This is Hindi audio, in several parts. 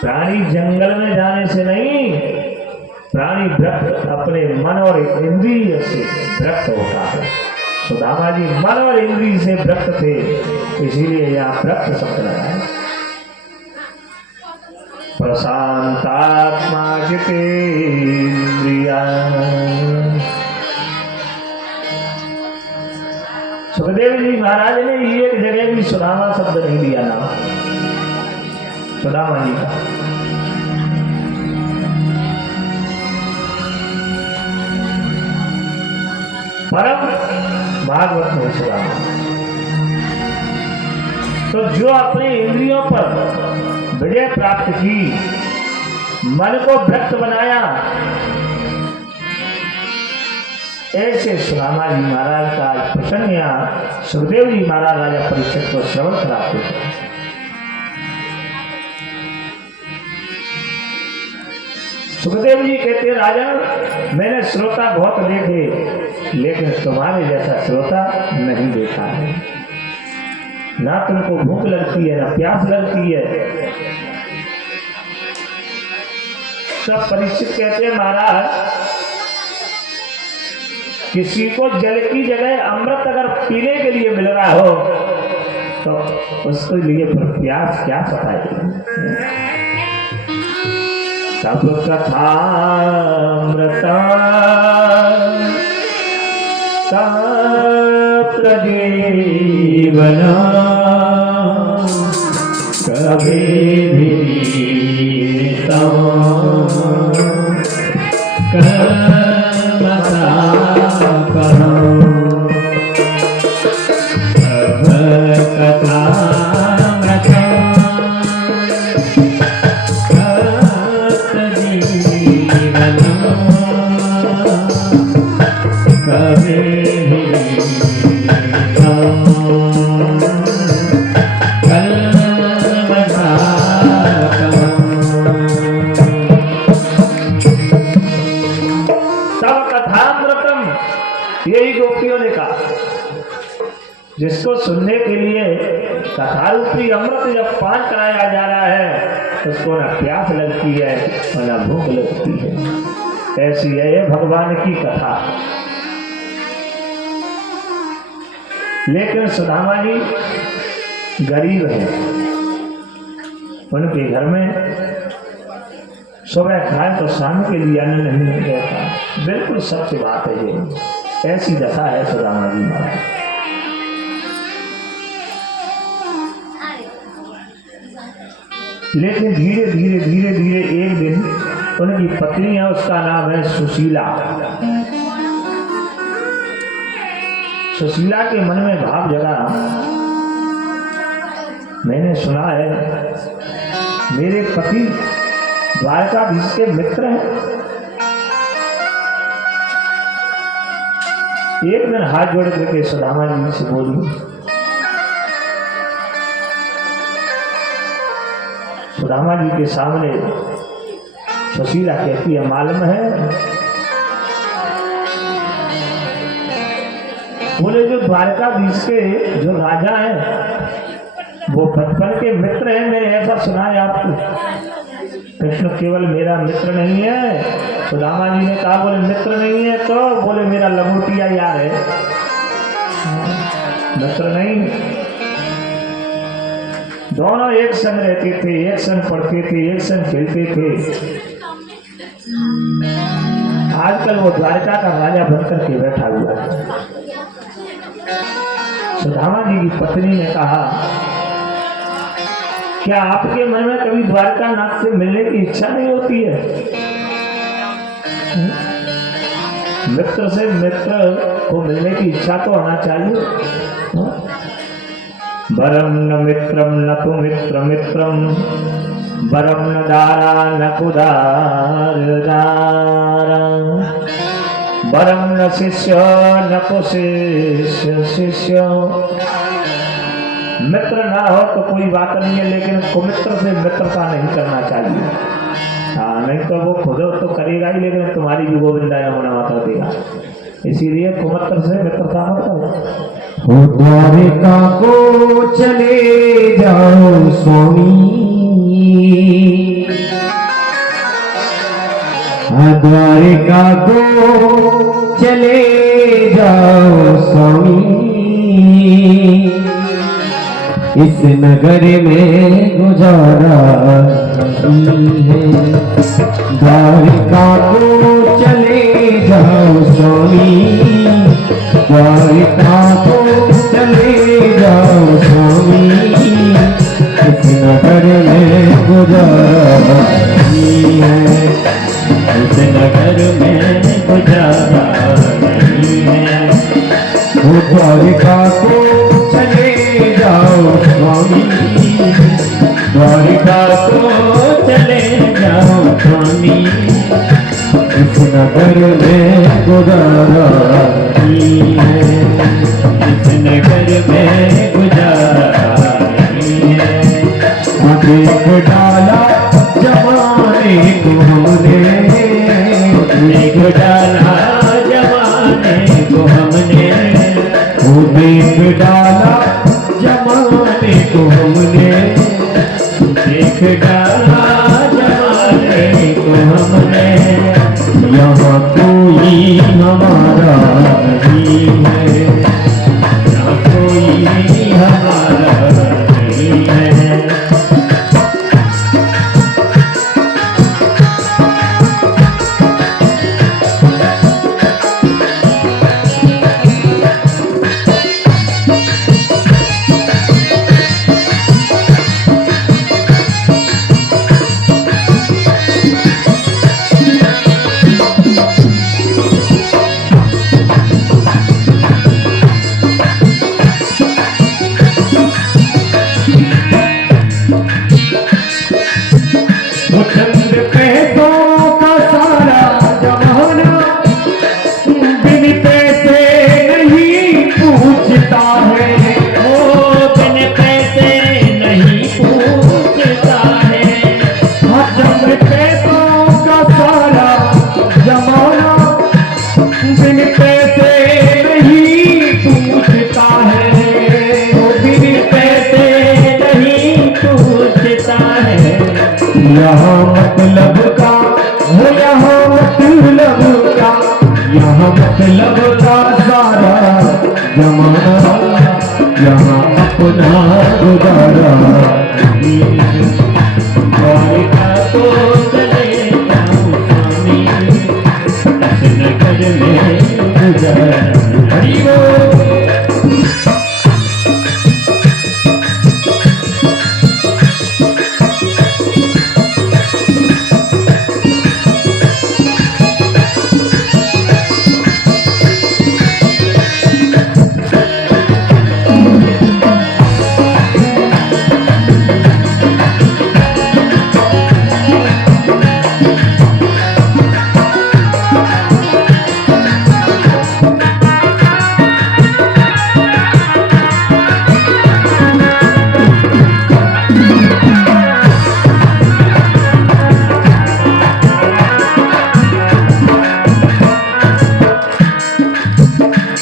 प्राणी जंगल में जाने से नहीं, प्राणी भ्रक्त अपने मन और इंद्रिय से भ्रक्त होता है। सुदामा जी मन और इंद्रिय से भ्रक्त थे, इसीलिए यहाँ भ्रक्त शब्द लगाया। प्रशांतात्मा जितेन्द्रिया। सुखदेव जी महाराज ने एक जगह भी सुदामा शब्द नहीं दिया नाम सुदामा जी का। परम भागवत में सुदामा। तो जो अपने इंद्रियों पर विजय प्राप्त की, मन को भ्रष्ट बनाया, ऐसे सुदामा जी महाराज का प्रसंग यहाँ सुखदेव जी महाराज राजा परीक्षित को श्रवण कराते थे। सुखदेव जी कहते, राजा मैंने श्रोता बहुत देखे, लेकिन तुम्हारे जैसा श्रोता नहीं देखा है। ना तुमको भूख लगती है, ना प्यास लगती है। सब परीक्षित कहते हैं, महाराज किसी को जल की जगह अमृत अगर पीने के लिए मिल रहा हो तो उसके लिए प्यास क्या सताएगी। तब कथामृता तत्र जीवना कभी भी कर्मता करो कथा यही गोपियों ने कहा, जिसको सुनने के लिए कथारूपी अमृत जब पान कराया जा रहा है, उसको ना प्यास लगती है और ना भूख लगती है। ऐसी है ये भगवान की कथा। लेकिन सुदामा जी गरीब हैं, उनके घर में सुबह खाए तो शाम के लिए अन्न नहीं रहता। बिल्कुल सच्ची बात है ये। ऐसी दशा है सुदामा जी महाराज। लेकिन धीरे धीरे धीरे धीरे एक दिन उनकी पत्नी है, उसका नाम है सुशीला। सुशीला के मन में भाव जगा, मैंने सुना है मेरे पति द्वारकाधीश के मित्र हैं। एक दिन हाथ जोड़ करके सुदामा जी से बोली, सुदामा जी के सामने सुशीला कहती है, मालूम है बोले जो द्वारकाधीश के जो राजा हैं वो बचपन के मित्र हैं। मैंने ऐसा सुना है आपको। कृष्ण केवल मेरा मित्र नहीं है। सुदामा जी ने कहा, बोले मित्र नहीं है तो बोले मेरा लंगोटिया यार है, मित्र नहीं। दोनों एक संग रहते थे, एक संग पढ़ते थे, एक संग खेलते थे। आजकल वो द्वारका का राजा बनकर के बैठा हुआ है। सुदामा जी की पत्नी ने कहा, क्या आपके मन में कभी द्वारका नाथ से मिलने की इच्छा नहीं होती है? मित्र से मित्र को मिलने की इच्छा तो होना चाहिए। वरम न मित्रम न तु मित्र मित्रम, वरम न दारा न कुदार दारा, वरम न शिष्य न कुशिष्य शिष्य। मित्र ना हो तो कोई बात नहीं है, लेकिन कुमित्र से मित्रता नहीं करना चाहिए। हाँ, नहीं तो वो खुद तो करेगा ही, लेकिन तुम्हारी भी गोविंदाय होना कर देगा। इसीलिए कुमित्र से मित्रता मत करो। हो द्वारिका को चले जाओ स्वामी, द्वारिका को चले जाओ स्वामी, इस नगर में गुजारा नहीं है। द्वारिका को चले जाओ स्वामी, द्वारिका को चले जाओ स्वामी, इस नगर में गुजारा नहीं है, इस नगर में गुजारा नहीं है। वो द्वारिका को चले जाओ स्वामी, द्वारिका को चले जाओ स्वामी, इस नगर में गुजारा नहीं है, इस नगर में गुजारा नहीं है। देख डाला जमाने को हमने, देख डाला जमाने को हमने, वो देख डाला जमाने को हमने, देख डाला जमाने को हमने, यहाँ कोई हमारा नहीं है, यहाँ कोई हमारा नहीं है। यहाँ मतलब का हो, यहाँ मतलब का, यहाँ मतलब का सारा जमाना, यहाँ अपना गुजारा। द्वारिका को चले जाओ स्वामी, इस नगर में गुजारा। हरि बोल।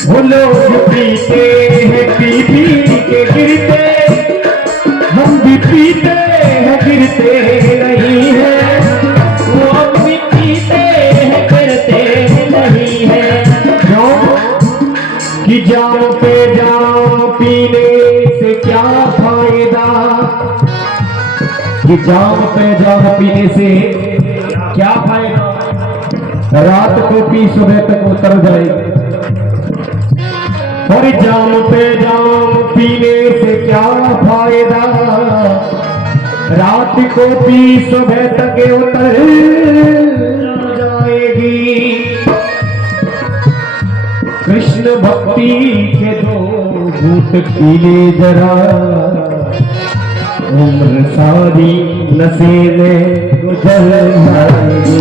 वो लोग पीते हैं पी पी के गिरते, हम भी पीते हैं गिरते नहीं है, वो भी पीते हैं गिरते नहीं है। क्यों कि जाम पे जाम पीने से क्या फायदा, कि जाम पे जाम पीने से क्या फायदा, रात को पी सुबह तक उतर जाएगी, और जाम पे जाम पीने से क्या फायदा, रात को पी सुबह तक उतर जाएगी। कृष्ण भक्ति के दो घूंट पी ले जरा, उम्र सारी नशे में गुजर जाएगी,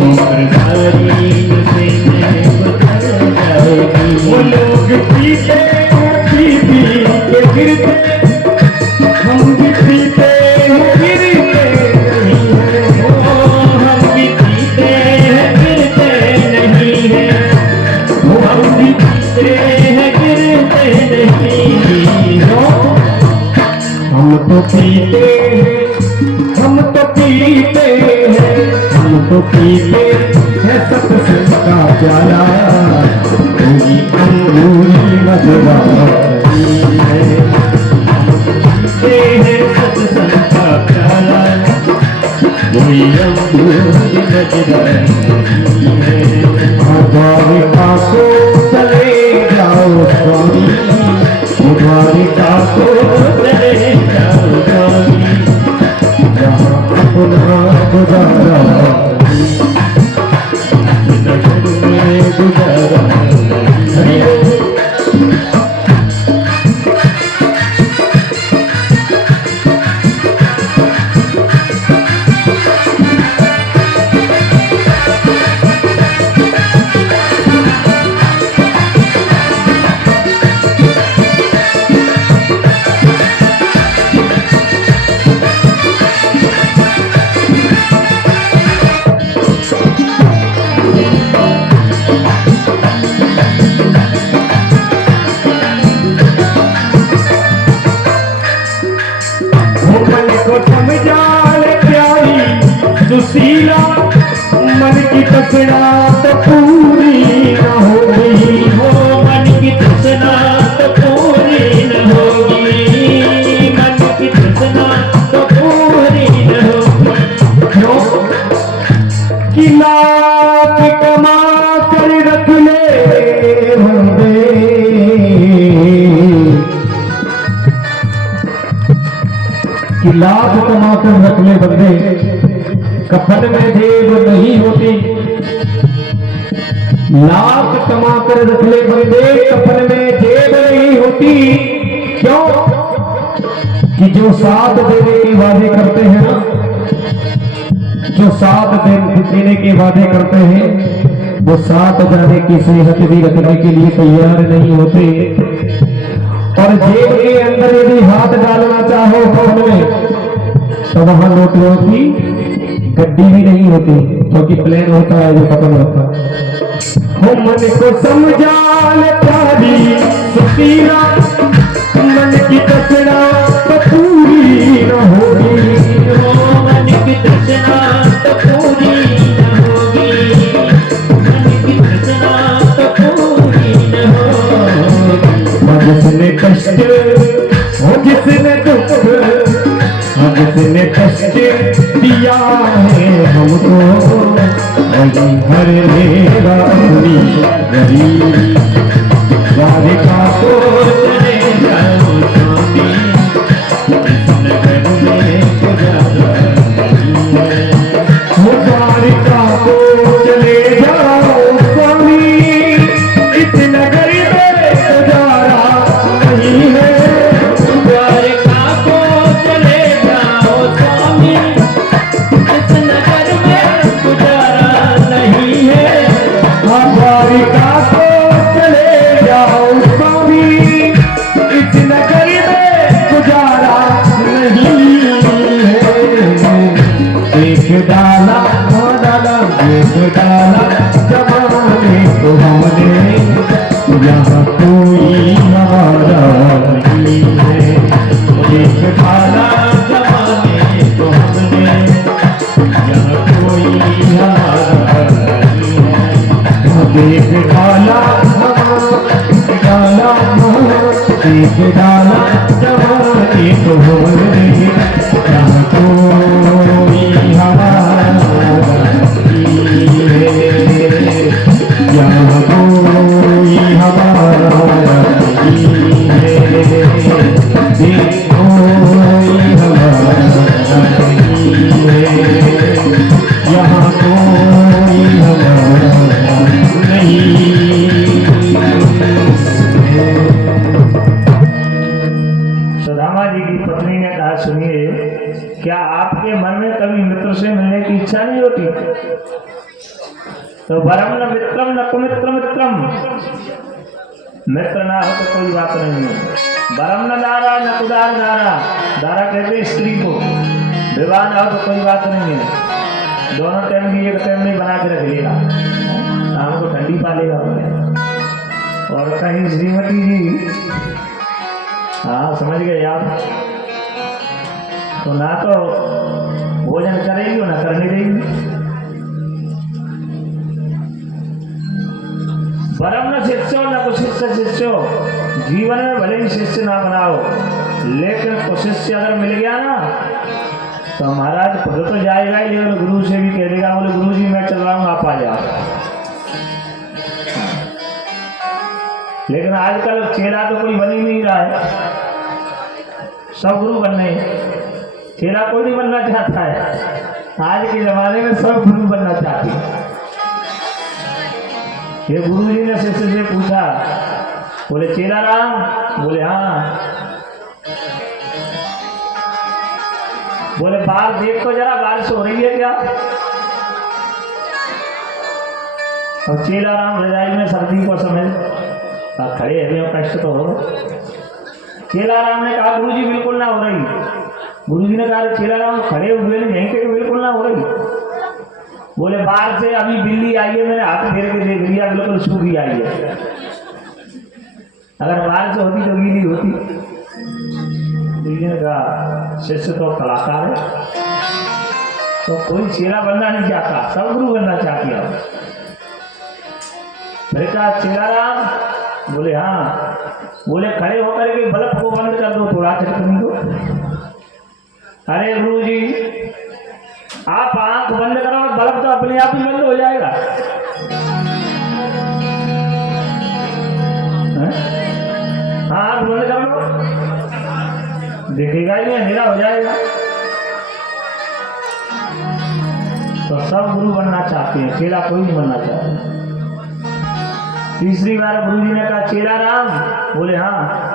उम्र सारी नशे में गुजर जाएगी। वो लोग पीते हैं पी पी के गिरते, हम भी पीते हैं गिरते नहीं है, हम भी पीते हैं गिरते नहीं है, हम भी पीते हैं गिरते नहीं तो पीते हैं, हम तो पीते हैं, हम तो पीते हैं सत्संग का प्याला, कोई अंगूरी मजवारी है। पीते हैं सत्संग का प्याला, कोई अंगूरी मजवारी है। द्वारिका को चले जाओ स्वामी, द्वारिका को चले जाओ स्वामी, जहाँ अपना गुजारा नगर में गुजारा नहीं। सुशीला मन की तसना तो पूरी न होगी, हो मन की तसना तो पूरी न होगी, मन की तसना तो पूरी न होगी। क्यों कि लाख कमा कर रख ले बंदे, कि लाख कमा कर रख ले बंदे, कफन में जेब नहीं होती। लाख कमा कर रख ले बंदे, कफन में जेब नहीं होती। क्यों कि जो साथ देने के वादे करते हैं ना, जो साथ देने के वादे करते हैं, वो साथ जाने की सेहत भी रखने के लिए तैयार नहीं होते। और जेब के अंदर यदि हाथ डालना चाहो कफन में, तो वहां नोटों की गड्डी भी नहीं होती, क्योंकि प्लेन होता है जो खत्म होता है। हो मन को समझा ले प्यारी सुशीला, मन की तसना तो पूरी न होगी, हो मन की तसना तो पूरी न होगी, मन की तसना तो पूरी न होगी। जिसने कष्ट हो, जिसने दुख, जिसने कष्ट दिया है हमको, वही भर लेगा अपनी गरीब। द्वारिका को चले जाओ स्वामी, इस नगर में गुजारा नहीं है। द्वारिका को चले जाओ स्वामी, इस नगर में गुजारा नहीं है। द्वारिका को चले द्वारिका को चले जाओ स्वामी, इस नगर में गुजारा नहीं है। एक डाला डाला, एक डाला जमाने को हमने, यहाँ कोई हमारा नहीं है। एक डाला जमाने को हमने, यहाँ कोई हमारा नहीं है। देख डाला डाला, देख डाला जवानी को हमने, यहाँ कोई हमारा नहीं है, यहाँ कोई हमारा नहीं है, कोई हमारा नहीं है, यहाँ कोई हमारा नहीं। सुदामा जी की पत्नी ने कहा, सुनिए, क्या आपके मन में कभी मित्र से मिलने की इच्छा नहीं होती? तो वरम न मित्रम न कुमित्र मित्रम, मित्र ना हो तो कोई बात नहीं है। वरम न दारा न कुदार दारा, दारा कहते स्त्री को, विवाह ना हो तो कोई बात नहीं है। दोनों टाइम की एक टाइम नहीं बना के रख लेगा, शाम को ठंडी पालेगा। और कहीं श्रीमती जी, हाँ समझ गए आप, तो ना तो भोजन करेगी और ना करने देगी। परम न शिष्यो न कुशिष्य शिष्यो, जीवन में भले ही शिष्य ना बनाओ, लेकिन कुशिष्य अगर मिल गया ना तो महाराज खुद तो जाएगा ही, लेकिन गुरु से भी कह देगा, बोले गुरु जी मैं चल रहा हूँ आप आ जाओ। लेकिन आजकल चेला तो कोई बन ही नहीं रहा है, सब गुरु बनने, चेला कोई नहीं बनना चाहता है। आज के जमाने में सब गुरु बनना चाहते हैं। ये गुरु जी ने शिष्य से पूछा, बोले चेला राम, बोले हाँ, बोले बाहर देख तो जरा बारिश हो रही है क्या? और चेला राम रजाई में सर्दी को समय खड़े हैं, कष्ट तो हो। चेला राम ने कहा गुरु जी बिल्कुल ना हो रही। गुरु जी ने कहा चेला राम खड़े हुए नहीं थे कि बिल्कुल ना हो रही। बोले बाहर से अभी बिल्ली आई है, मैंने हाथ फेर के देख लिया, बिल्कुल सूखी आई है। अगर बाहर से होती तो गीली होती। गुरु ने कहा शिष्य तो कलाकार है, तो कोई चेला बनना नहीं चाहता, सब गुरु बनना चाहती है। मैंने कहा चेला राम, बोले हाँ, बोले खड़े होकर के बल्ब को बंद कर दो थोड़ा चटकनी को। अरे गुरु जी आप आंख बंद करो, बल्ब तो अपने आप ही बंद हो जाएगा। हाँ आंख बंद कर लो, दिखेगा ही नहीं, अंधेरा हो जाएगा। तो सब गुरु बनना चाहते हैं, चेला कोई नहीं बनना चाहता। तीसरी बार गुरु जी ने कहा चेला राम, बोले हाँ,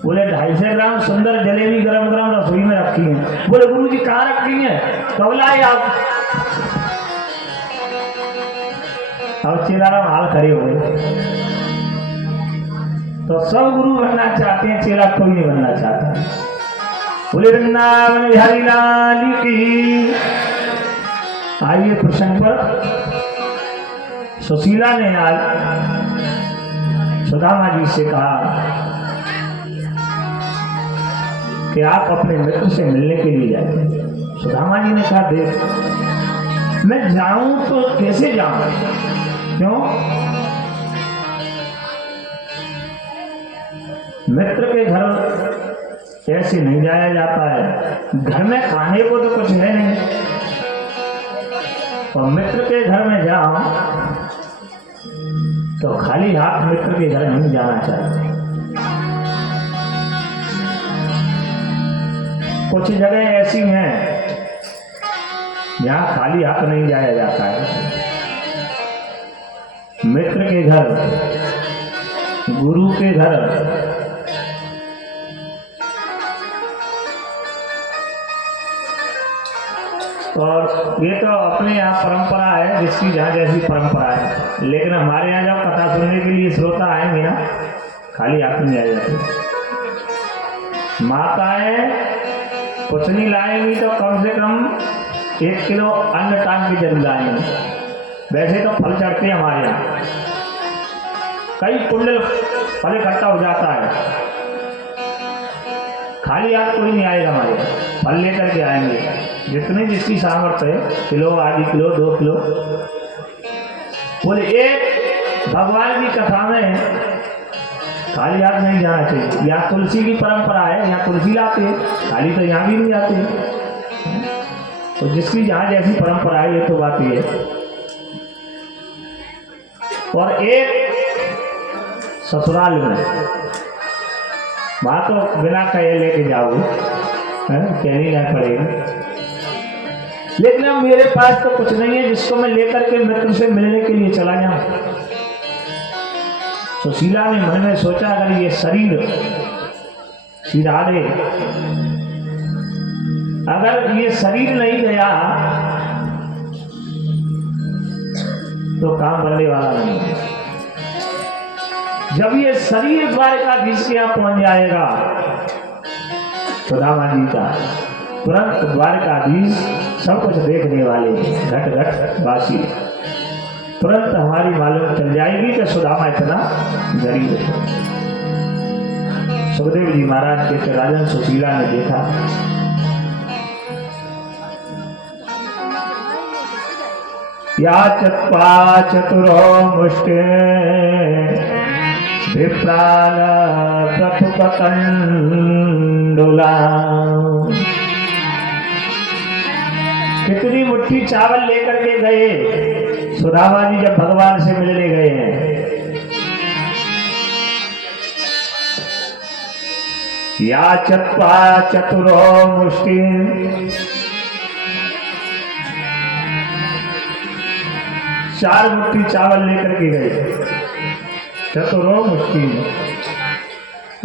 बोले 250 ग्राम सुंदर जलेबी गरम गरम रसोई में रखी है। बोले गुरु जी कहाँ रखी है? तो लाए आप। अब चेला राम हाल खड़े हो गए। तो सब गुरु बनना चाहते हैं, चेला कोई नहीं बनना चाहता। बोले वृंदावन बिहारी लाल की। आइए प्रसंग पर। सुशीला ने आज सुदामा जी से कहा कि आप अपने मित्र से मिलने के लिए जाए। सुदामा जी ने कहा देख मैं जाऊं तो कैसे जाऊं? क्यों? मित्र के घर ऐसे नहीं जाया जाता है, घर में खाने को तो कुछ है नहीं, और मित्र के घर में जाऊं तो खाली हाथ मित्र के घर नहीं जाना चाहिए। कुछ जगह ऐसी हैं जहाँ खाली हाथ नहीं जाया जाता है। मित्र के घर, गुरु के घर, और ये तो अपने यहाँ परंपरा है, जिसकी जहाँ जैसी परंपरा है। लेकिन हमारे यहाँ जब कथा सुनने के लिए श्रोता आएंगे ना, खाली हाथ नहीं आ जाते। माताएं कुछ नहीं लाएंगी तो कम से कम 1 किलो अन्न टांग के जरूर लाएंगे। वैसे तो फल चढ़ते हैं हमारे यहाँ, कई कुंडल फल इकट्ठा हो जाता है। खाली हाथ कोई नहीं आएगा हमारे, फल लेकर के आएंगे, जितनी जिसकी सामर्थ्य है, किलो, आधी किलो, 2 किलो। बोले एक भगवान की कथा में खाली हाथ नहीं जाना चाहिए। यहाँ तुलसी की परंपरा है, यहाँ तुलसी लाते हैं, खाली तो यहाँ भी नहीं जाते हैं। तो जिसकी जहाँ जैसी परंपरा है, ये तो बात ही है। और एक ससुराल में वहाँ तो बिना कहे लेके जाओ, कहनी नहीं पड़ेगी। लेकिन अब मेरे पास तो कुछ नहीं है जिसको मैं लेकर के मित्र से मिलने के लिए चला जाऊं। सुशीला ने मन में सोचा अगर ये शरीर सीधा दे, अगर ये शरीर नहीं गया तो काम बनने वाला नहीं। जब ये शरीर द्वारकाधीश के यहाँ पहुंच जाएगा, सुदामा जी का तुरंत द्वारकाधीश सब कुछ देखने वाले घट घट वासी, तुरंत हमारी मालूम चल जाएगी कि सुदामा इतना गरीब है। सुखदेव जी महाराज के राजन सुशीला ने देखा, या चत्वा चतुरो मुष्टे विप्रान प्रथुपकंडुला। कितनी मुट्ठी चावल लेकर के गए सुदामा जी जब भगवान से मिलने गए हैं। या चत्वा चतुरो मुष्टि, चार मुट्ठी चावल लेकर के गए। चतुरो मुष्टि,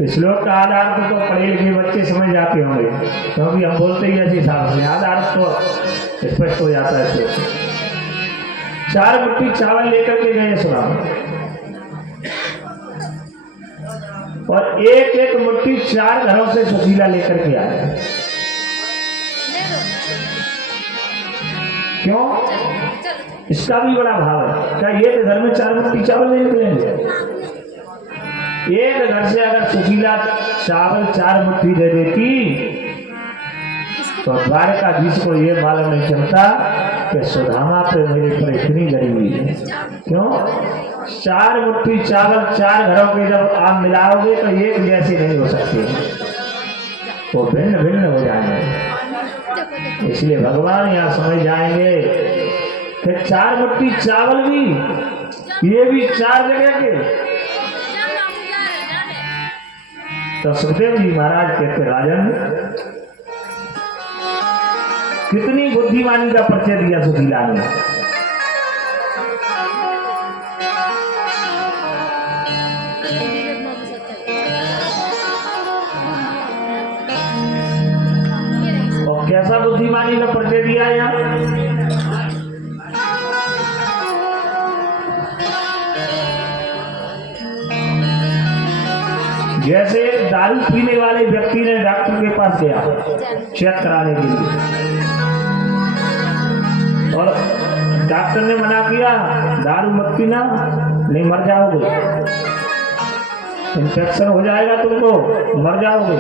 श्लोक का आधार तो पढ़े लिखे बच्चे समझ जाते होंगे, क्योंकि हम बोलते ही ऐसे हिसाब से आधार तो स्पष्ट हो जाता है। तो चार मुट्ठी चावल लेकर के गए सुदामा, और एक एक मुट्ठी चार घरों से सुशीला लेकर के आए। क्यों? इसका भी बड़ा भाव है। क्या ये घर में चार मुट्ठी चावल नहीं निकलेंगे? एक घर से अगर सुशीला चावल चार मुट्ठी दे देती तो द्वारकाधीश को ये मालूम नहीं चलता कि सुदामा पे मेरे पर इतनी गरीबी है। क्यों? चार मुट्ठी चावल चार घरों के जब आप मिलाओगे तो एक जैसे नहीं हो सकते, वो भिन्न भिन्न हो जाएंगे। इसलिए भगवान यहाँ समझ जाएंगे कि चार मुट्ठी चावल भी, ये भी चार जगह के। तो सुखदेव जी महाराज कहते, राजन कितनी बुद्धिमानी का परिचय दिया सुशीला ने। और कैसा बुद्धिमानी का परिचय दिया यहाँ? जैसे दारू पीने वाले व्यक्ति ने डॉक्टर के पास गया चेक कराने के लिए, और डॉक्टर ने मना किया दारू मत पीना, नहीं मर जाओगे, इन्फेक्शन हो जाएगा तुमको, मर जाओगे।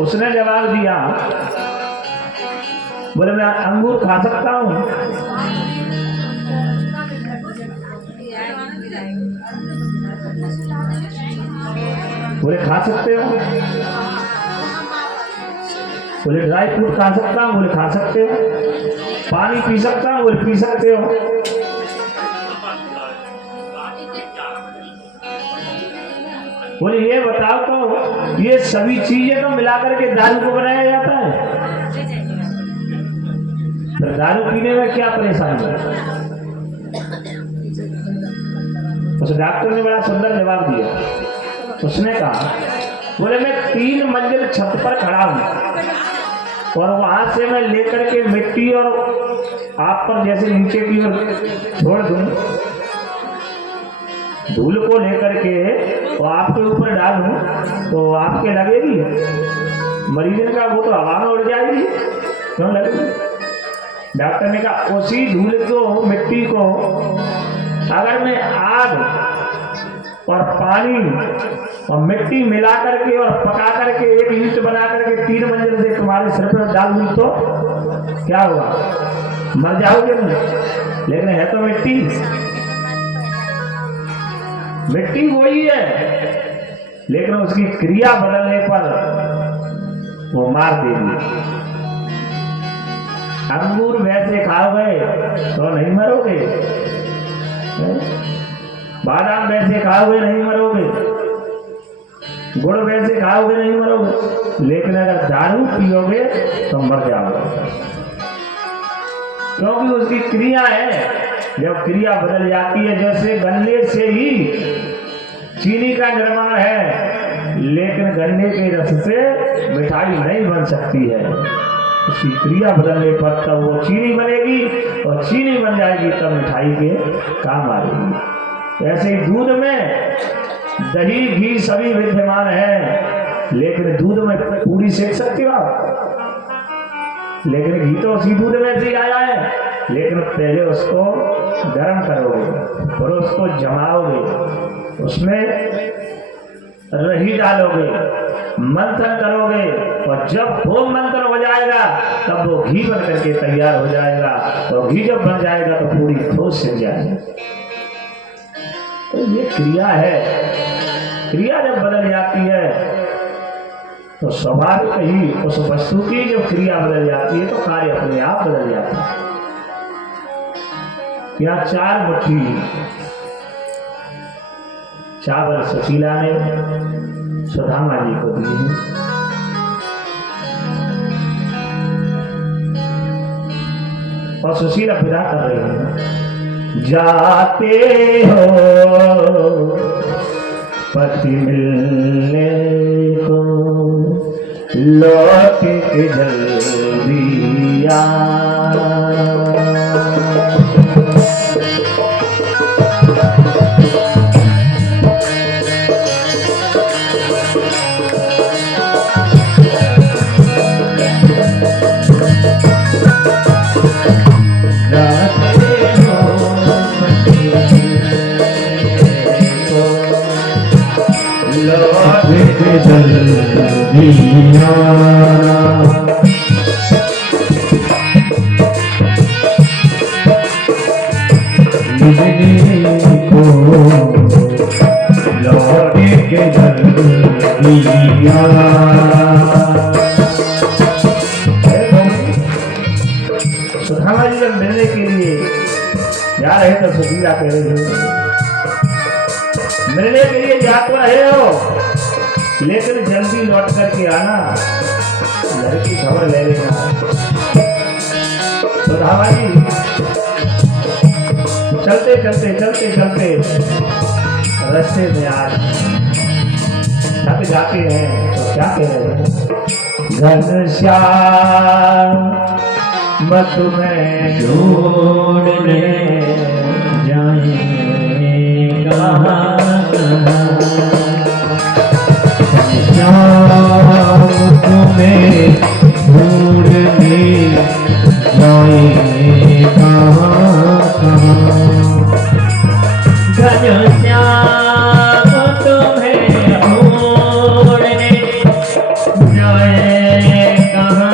उसने जवाब दिया, बोले मैं अंगूर खा सकता हूँ? बोले खा सकते हो? बोले ड्राई फ्रूट खा सकता हूँ? बोले खा सकते हो। पानी पी सकता हूँ? बोले पी सकते हो। बोले ये बताओ तो ये सभी चीजें तो मिलाकर के दारू को बनाया जाता है, तो दारू पीने में क्या परेशानी है? उस डॉक्टर ने बड़ा सुंदर जवाब दिया। उसने कहा, बोले मैं 3 मंजिल छत पर खड़ा हूं और वहां से मैं लेकर के मिट्टी और आप पर जैसे नीचे की ओर छोड़ दूं, धूल को लेकर के और आपके ऊपर डालूं तो आपके लगेगी? मरीज ने कहा वो तो हवा में उड़ जाएगी, क्यों लगेगी? डॉक्टर ने कहा उसी धूल को, मिट्टी को अगर मैं आग और पानी और मिट्टी मिला करके और पका करके एक ईंट बना करके 3 मंजिल से तुम्हारे सिर पर डाल दूं तो क्या हुआ? मर जाओगे नहीं, लेकिन है तो मिट्टी। मिट्टी वही है, लेकिन उसकी क्रिया बदलने पर वो मार देगी। अंगूर वैसे खाओगे तो नहीं मरोगे, बादाम वैसे खाओगे नहीं मरोगे, गुड़ वैसे खाओगे नहीं मरोगे, लेकिन अगर दारू पियोगे तो मर जाओगे, क्योंकि उसकी क्रिया है। जब क्रिया बदल जाती है, जैसे गन्ने से ही चीनी का निर्माण है, लेकिन गन्ने के रस से मिठाई नहीं बन सकती है। उसकी क्रिया बदलने पर तब वो चीनी बनेगी, और चीनी बन जाएगी तब मिठाई के काम आएगी। ऐसे ही दूध में दही घी सभी विद्यमान है, लेकिन दूध में पूरी सेक सकते हो आप, लेकिन घी तो उसी दूध में से आया है। लेकिन पहले उसको गर्म करोगे, फिर उसको जमाओगे, उसमें रही डालोगे, मंथन करोगे और जब होम मंथन हो जाएगा तब वो घी बन करके तैयार हो जाएगा और घी जब बन जाएगा तो पूरी ठोस सिक जाएगी। तो ये क्रिया है। क्रिया जब बदल जाती है तो स्वाभाविक ही उस वस्तु की जो क्रिया बदल जाती है तो कार्य अपने आप बदल जाता है। यहाँ 4 मुट्ठी चावल सुशीला ने सुदामा जी को दिए। और सुशीला विदा कर रही है। जाते हो पति मिलने को, लौट के जल्दी आ। सुदामा जी जब मिलने के लिए जा रहे तो सुशीला कह रही हो मिलने के लिए जा तो रहे हो लेकिन जल्दी लौट करके आना, लड़की खबर ले लेना। सुदामा जी चलते चलते चलते चलते रास्ते में आज थक जाते हैं तो क्या कह रहे हैं? घनश्याम तुम्हें ढूंढने जाए कहाँ तुम्हें ढूंढने जाए कहाँ घनश्याम तुम्हें ढूंढने जाए कहाँ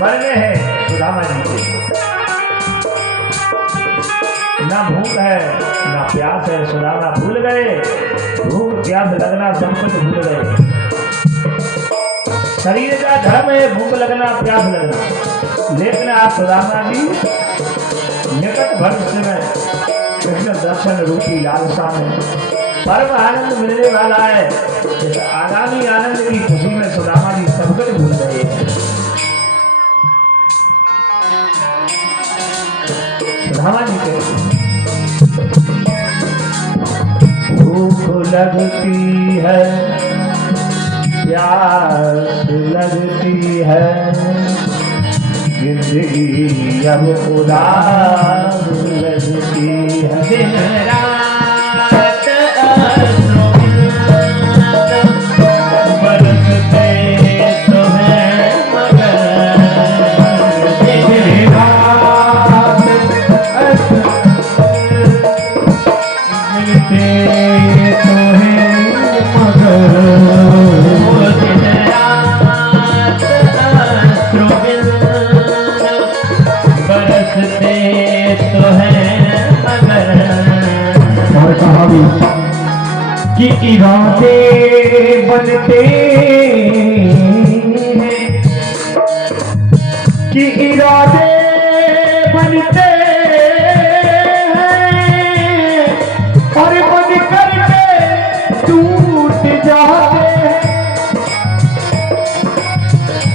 मरने हैं सुदामा जी को। ना भूख है ना प्यास है, सुदामा भूल गए भूख प्यास लगना, सब कुछ भूल गए। शरीर का धर्म है भूख लगना प्यास लगना, लेकिन आप सुदामा जी निकट भविष्य में कृष्ण दर्शन रूपी लालसा में परम आनंद मिलने वाला है। इस आगामी आनंद की खुशी में सुदामा जी सब कुछ भूल गए हैं। सुदामा जी कहते भूख लगती है, प्यास लगती है, जिंदगी अब उदास लगती है। दिन रात बरसते तो है मगर, दिन रात मिलते तो है मगर, दिन रात बरसते तो है मगर। और कहा भी कि इरादे बनते हैं, कि इरादे बनते हैं और बन करके टूट जाते हैं,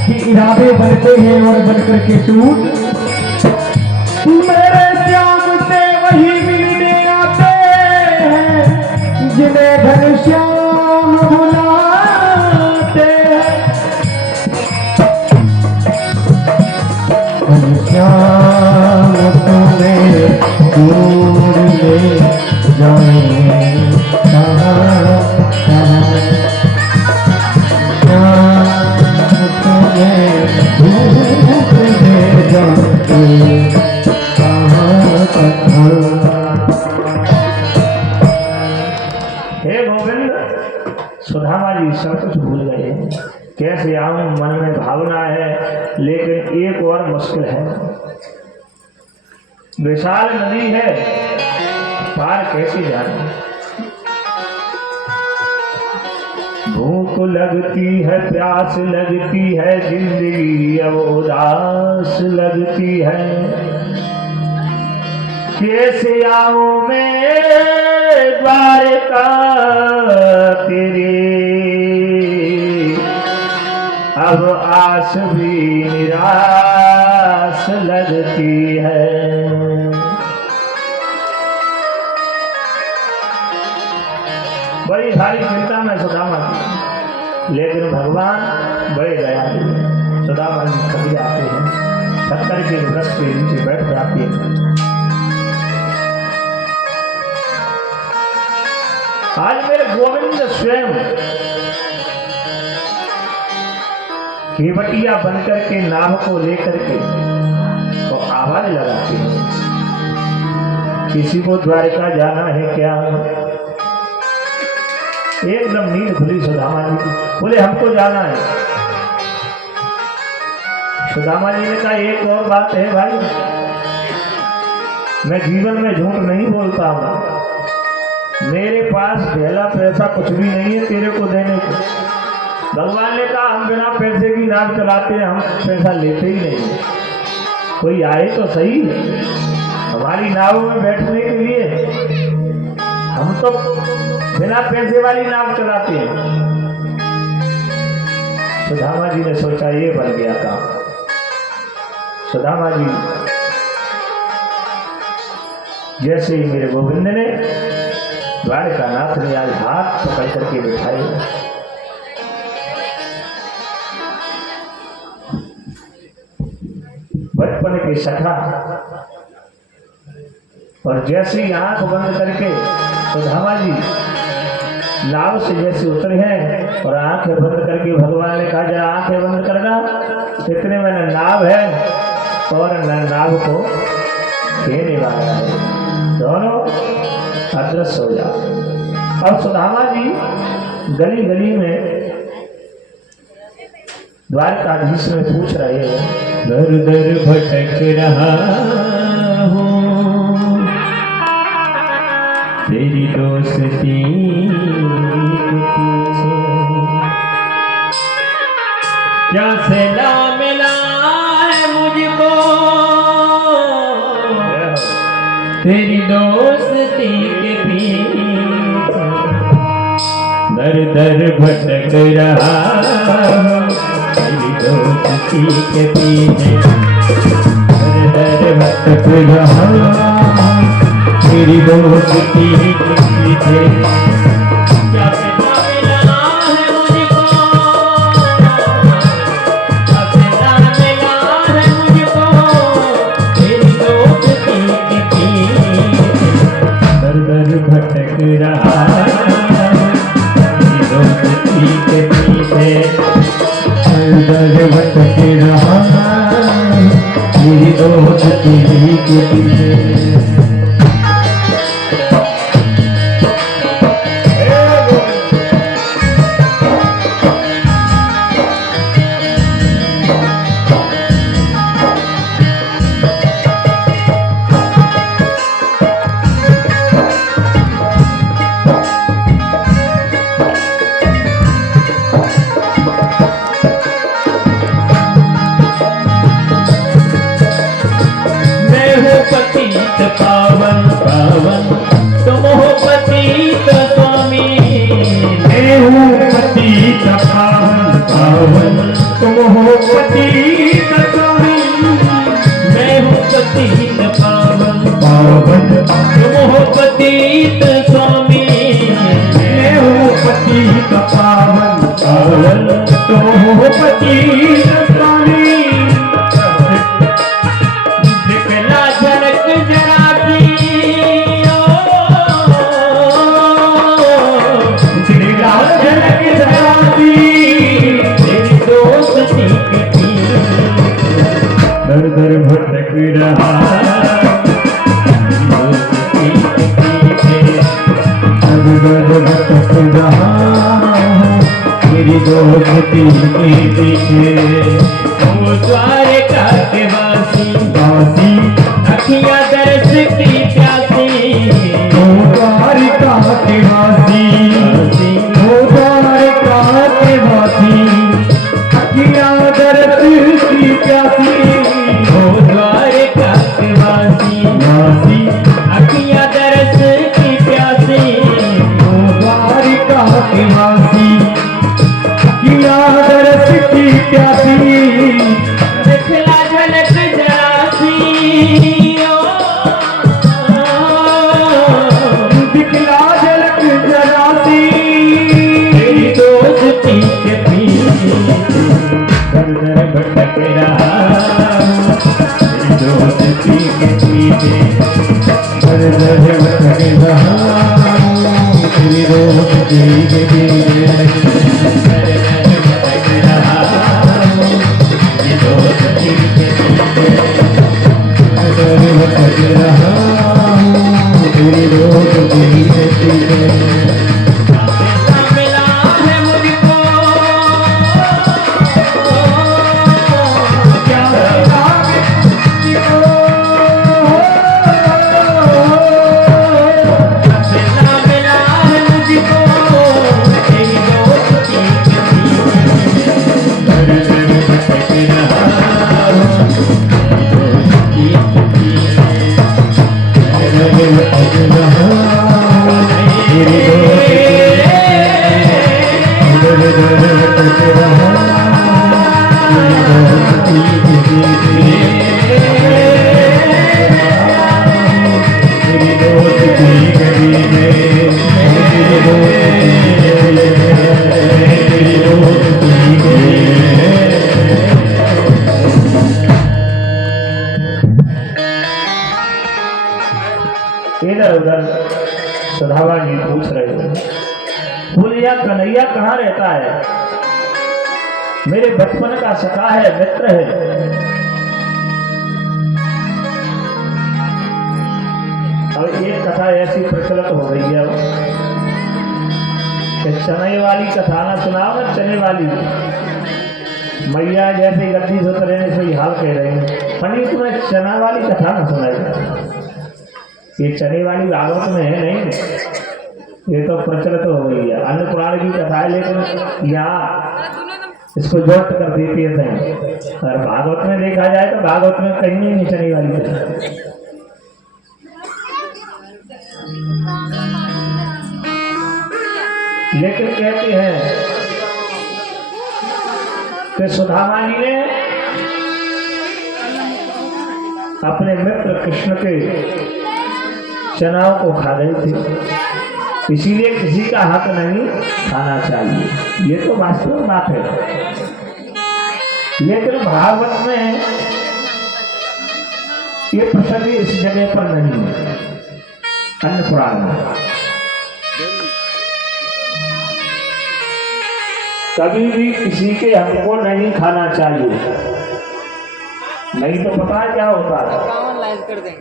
कि इरादे बनते हैं और बन करके टूट। मेरे श्याम से वही मिलने आते हैं जिन्हें घनश्याम बुलाते हैं। घनश्याम तुम्हें दूर ले जाएंगे कहाँ कहाँ, तुम्हें दूर ले जाएंगे हे गोविंद, सुदामा जी सब कुछ भूल गए। कैसे आऊं, मन में भावना है, लेकिन एक और मुश्किल है। विशाल नदी है, पार कैसे जाऊं? भूख लगती है, प्यास लगती है, जिंदगी अब उदास लगती है। कैसे आऊं मैं द्वारका तेरे, अब आस भी निराश लगती है। बड़ी भारी चिंता में सुदामा जी, लेकिन भगवान बड़े दयालु हैं। सुदामा जी थक जाते हैं, थक करके वृक्ष के नीचे बैठ जाते हैं। आज मेरे गोविंद स्वयं केवटिया बनकर के नाव को लेकर के तो आवाज लगाते हैं, किसी को द्वारका जाना है क्या? एकदम नींद खुली सुदामा जी की, बोले हमको जाना है। सुदामा जी ने कहा एक और बात है भाई, मैं जीवन में झूठ नहीं बोलता हूं, मेरे पास पहला पैसा कुछ भी नहीं है तेरे को देने को। भगवान ने कहा हम बिना पैसे की नाव चलाते हैं, हम पैसा लेते ही नहीं। कोई आए तो सही हमारी नाव में बैठने के लिए, हम तो बिना पैसे वाली नाव चलाते हैं। सुदामा जी ने सोचा ये बन गया काम। सुदामा जी जैसे ही मेरे गोविंद ने द्वारका नाथ ने आज हाथ पकड़ करके बिठाए, बचपन के सखा, और जैसे ही आंख बंद करके सुदामा जी नाव से जैसे उतरे हैं और आंखें बंद करके भगवान ने कहा जरा आंखें बंद करना, इतने में नाव है और नाव को खेने वाला है, दोनों अदृश्य हो जाते। और सुदामा जी गली गली में द्वारकाधीश में पूछ रहे हैं, दर दर भटक रहा हूँ तेरी दोस्ती के पीछे, क्या सिला मिला है मुझको दर दर भटक रहा मेरी दोस्ती के पीछे, दर दर भटक रहा मेरी दोस्ती के पीछे। क्या पता मिला है मुझको, क्या पता मिला है मुझको मेरी दोस्ती के पीछे, दर दर भटक रहा मेरी दोस्ती के पीछे, दर दर भटक रहा मेरी दोस्ती के पीछे। पतित पावन पावन तुम हो पतित स्वामी, मैं हूँ पतित पावन पावन तुम हो पतित स्वामी, मैं हूँ पतित पावन पावन तुम हो पतित स्वामी, मैं हूँ पतित पावन पावन तुम हो पतित स्वामी। दर दर भटक रहा दर दर भटक रहा मेरी दोस्ती के पीछे। ओ द्वारका के वासी वासी अखियाँ दर्श की प्यासी, ओ द्वारका के वासी ओ द्वारका के वासी अखियाँ दर्श की प्यासी, ओ द्वारका के वासी वासी अखियाँ दर्श की प्यासी, ओ द्वारका के वासी अखियाँ दर्श की प्यासी। दिखला झलक जरासी दिखला झलक जरासी मेरी दोस्ती के पीछे, दर दर भटक रहा मेरी दोस्ती के पीछे, दर दर भटक रहा मेरी दोस्ती के पीछे, दर दर भटक रहा मेरी दोस्ती के पीछे, दर दर भटक रहा मेरी दोस्ती के पीछे। इधर उधर सुधामा जी पूछ रहे हैं, बोलिया कन्हैया कहाँ रहता है? मेरे बचपन का सखा है, मित्र है। और एक कथा ऐसी प्रचलित हो गई है कि चने वाली कथा ना सुनाओ ना, चने वाली मैया जैसे गद्दी से उतरने से हाल कह रहे हैं, पनी तुम्हें चना वाली कथा ना सुनाई। ये चने वाली भागवत में है नहीं, ये तो प्रचलित हो गई है, अन्य पुराण की कथा है, लेकिन यहाँ इसको जोड़ कर देती है। और भागवत में देखा जाए तो भागवत में कहीं नहीं चने वाली कथा। लेकिन कहते हैं कि सुदामा जी ने अपने मित्र कृष्ण के चनाव को खा गए थे, इसीलिए किसी का हक नहीं खाना चाहिए। ये तो वास्तविक बात है, लेकिन भागवत में ये प्रसंग इस जगह पर नहीं है। अन्य पुराण में कभी भी किसी के हक को नहीं खाना चाहिए, नहीं तो पता है क्या होता है।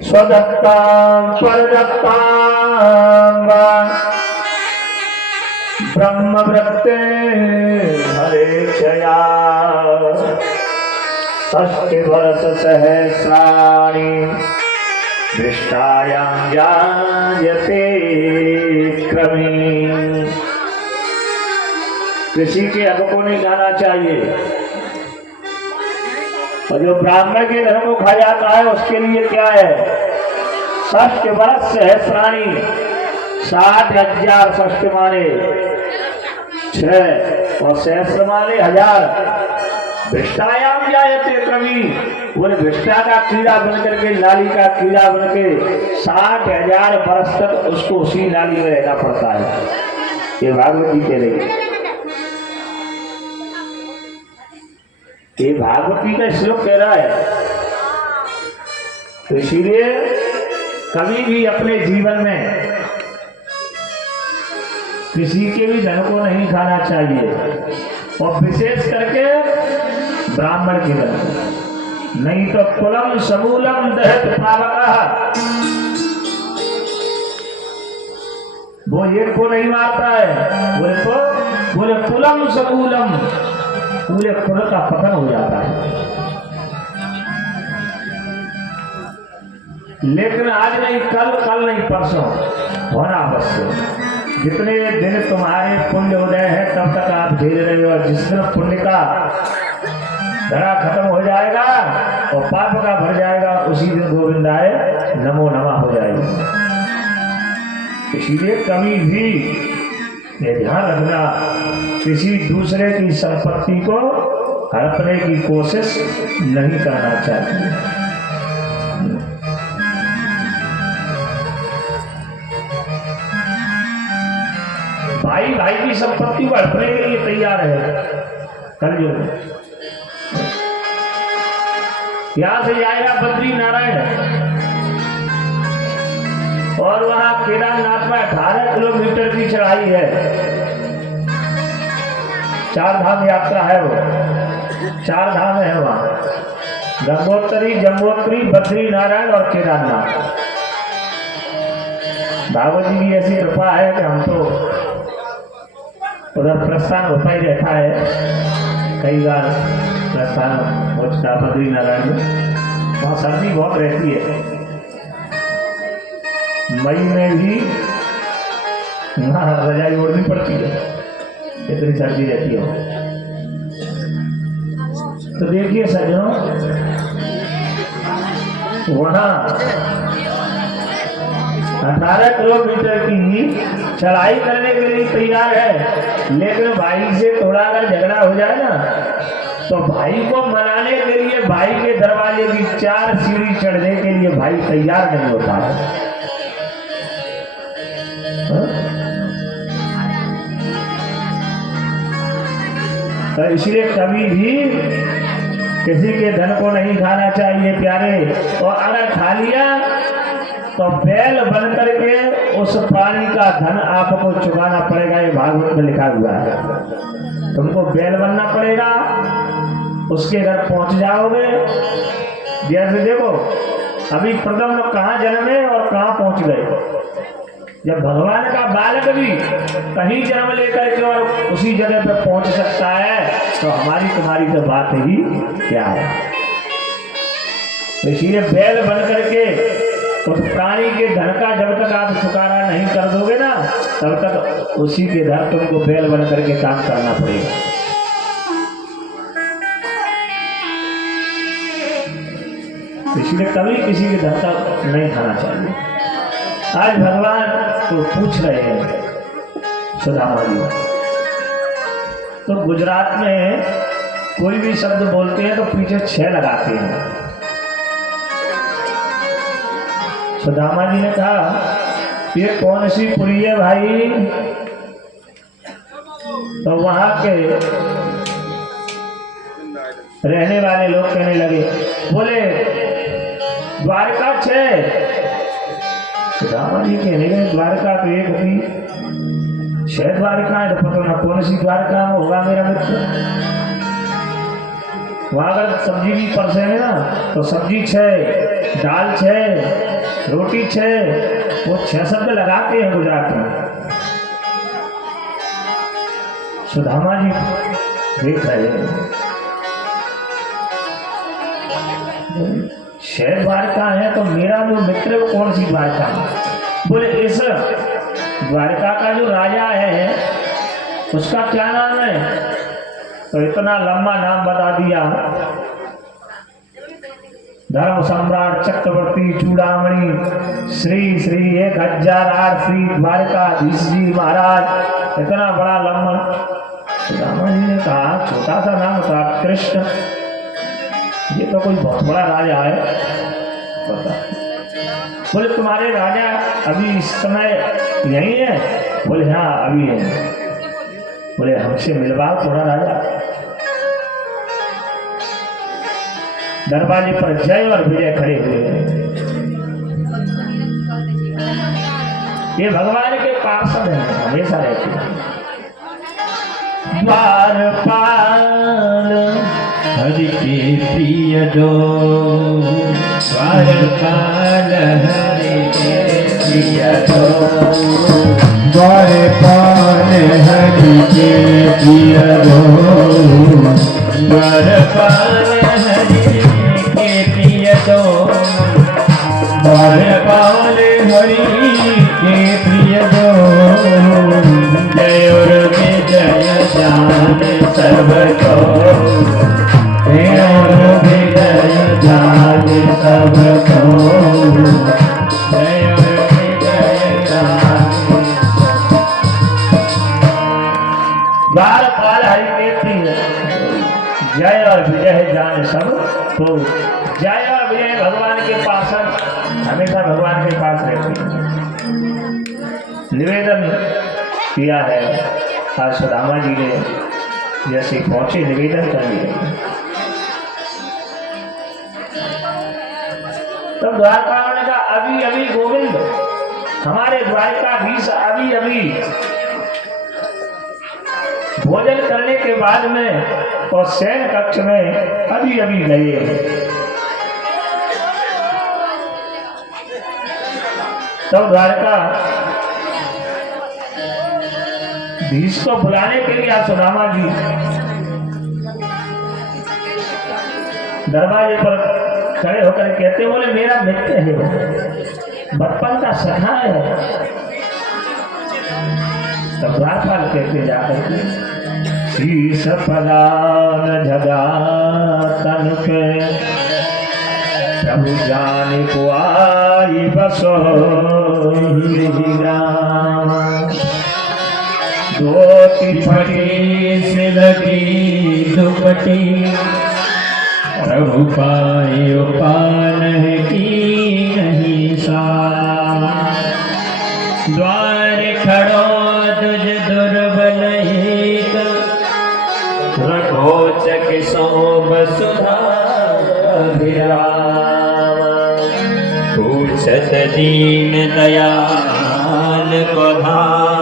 स्वदत्ता परदत्ता ब्रह्मवृत्ते हरे क्षया षष्टि वर्ष सहस्राणि दृष्टायां जायते क्रमे। किसी के हक को नहीं खाना चाहिए, और जो ब्राह्मण के धर्म को खा जाता है उसके लिए क्या है, 60 वर्ष सहस्राणी, 60,000 षष्ठ माने 6 और सहस्र माने 1000। भ्रष्टायाम जायते क्रमी, बोले भ्रष्टा का कीड़ा बन करके, नाली का कीड़ा बन के 60,000 वर्ष तक उसको उसी नाली में रहना पड़ता है। ये भागवत जी कह रही, ये भागवती का श्लोक कह रहा है। तो इसीलिए कभी भी अपने जीवन में किसी के भी धन को नहीं खाना चाहिए, और विशेष करके ब्राह्मण के धन को, नहीं तो कुलम समूलम दहत पावकः, वो एक को नहीं मारता है, बोले कुलम समूलम, पूरे कुल का पतन हो जाता है। लेकिन आज नहीं कल, कल नहीं परसों होना आवश्यक। जितने दिन तुम्हारे पुण्य उदय है तब तक आप झेल रहे हो, जिस दिन पुण्य का धरा खत्म हो जाएगा और पाप का भर जाएगा, उसी दिन गोविंदाय नमो नमः हो जाएगा। इसीलिए कभी भी ये ध्यान रखना, किसी दूसरे की संपत्ति को हड़पने की कोशिश नहीं करना चाहिए। भाई भाई की संपत्ति को हड़पने के लिए तैयार है। कलयुग यहां से जाएगा बद्री नारायण, और वहां केदारनाथ में 18 किलोमीटर की चढ़ाई है, 4 धाम यात्रा है, वो 4 धाम है वहां, गंगोत्री, जम्बोत्री, बद्री नारायण और केदारनाथ। भागवत जी की ऐसी कृपा है कि हम तो उधर प्रस्थान होता ही रहता है, कई बार प्रस्थान हो चुका बद्री नारायण में। वहाँ सर्दी बहुत रहती है, मई में भी रजाई ओढ़नी पड़ती है, इतनी सर्दी रहती है। तो देखिए सज्जनों, वहाँ 18 किलोमीटर की चढ़ाई करने के लिए तैयार है, लेकिन भाई से थोड़ा अगर झगड़ा हो जाए ना, तो भाई को मनाने के लिए भाई के दरवाजे की 4 सीढ़ी चढ़ने के लिए भाई तैयार नहीं होता है। तो इसलिए कभी भी किसी के धन को नहीं खाना चाहिए प्यारे, और अगर खा लिया तो बैल बन करके उस पानी का धन आपको चुकाना पड़ेगा। ये भागवत में लिखा हुआ है, तुमको बैल बनना पड़ेगा, उसके घर पहुंच जाओगे। जैसे देखो अभी प्रथम लोग कहाँ जन्मे और कहाँ पहुंच गए। जब भगवान का बालक भी कहीं जन्म लेकर के और उसी जगह पे पहुंच सकता है, तो हमारी तुम्हारी तो बात ही क्या है। इसीलिए बैल बन करके उस प्राणी के धन का जब तक आप चुकारा नहीं कर दोगे ना, तब तक उसी के धन तुमको बैल बन करके काम करना पड़ेगा। इसलिए कभी किसी के धन का नहीं खाना चाहिए। आज भगवान तो पूछ रहे हैं सुदामा जी। तो गुजरात में कोई भी शब्द बोलते हैं तो पीछे 6 लगाते हैं। सुदामा जी ने कहा ये कौन सी पुरी है भाई? तो वहां के रहने वाले लोग कहने लगे, बोले द्वारका 6। सुदामा जी कहने लगे द्वारका तो एक थी, 6 द्वारका है, तो पता ना कौन सी द्वारका में होगा मेरा मित्र। वहां अगर सब्जी भी परसे है ना तो सब्जी 6, दाल 6, रोटी 6, वो 6 शब्द लगाते हैं गुजरात में। सुदामा जी देख रहे हैं 6 द्वारका है, तो मेरा जो मित्र वो कौन सी द्वारका है? बोले इस द्वारका का जो राजा है उसका क्या नाम है? तो इतना लंबा नाम बता दिया, धर्म सम्राट चक्रवर्ती चूड़ामणि श्री श्री 1008 श्री द्वारकाधीश जी महाराज। इतना बड़ा लंबा। सुदामा जी ने कहा छोटा सा नाम था कृष्ण, ये तो कोई बहुत बड़ा राजा है। बता। बोले तुम्हारे राजा अभी इस समय यही है? बोले हाँ अभी है। बोले हमसे मिलवाओ थोड़ा राजा। दरवाजे पर जय और विजय खड़े हुए हैं। ये भगवान के पार्षद हैं, हमेशा रहते हैं। द्वारपाल हरि के प्रिय दो, द्वारपाल हरि के प्रिय दो, द्वारपाल हरि के प्रिय दो, द्वारपाल हरि के प्रिय दो, द्वारपाल हरि के प्रिय दो। जय और विजय जान सबको, जय और विजय जान सबको, जय और विजय जान। द्वारपाल हरि के प्रिय, जय और विजय जान सब। तो जय और विजय भगवान के पास, हमेशा भगवान के पास रहते हैं। निवेदन किया है आज सुदामा जी ने, जैसे पहुंचे निवेदन कर लिया। तब द्वारपाल ने कहा अभी अभी गोविंद, हमारे द्वारकाधीश अभी अभी भोजन करने के बाद में और शयन कक्ष में अभी अभी गए। तब द्वारका धीश को बुलाने के लिए आप सुदामा जी दरवाजे पर खड़े होकर कहते, बोले मेरा मित्र है, बचपन का सखा है। तब द्वारपाल कहते जाकर के शीश पदान जगा तन पे, प्रभु जान को आई बसो ग्राम। धोती फटी से लगी दुपटी, प्रभु पायो पान की नहीं सा। द्वार खड़ो तुझ दुर्बल एक, रघोचक सो बसुधा विराम। पूछत दीन दयाल को धाम,